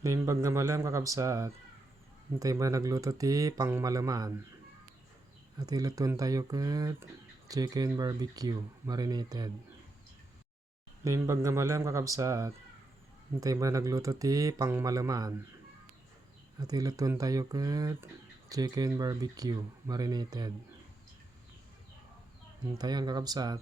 Naimbag nga malam kakabsat. Hintay ba nagluto ti pang malaman. At ilutuan tayo kat chicken barbecue marinated. Naimbag nga malam kakabsat. Hintay ba nagluto ti pang malaman. At ilutuan tayo kat chicken barbecue marinated. Hintayan kakabsat.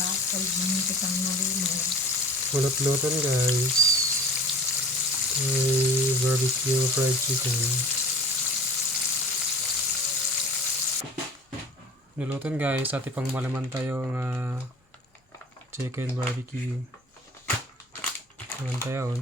Bakal manipis ang nalino. Ulot-luton guys. Barbecue fried chicken. Niluton guys, ati pang malaman tayo nga chicken barbecue. Naman tayo.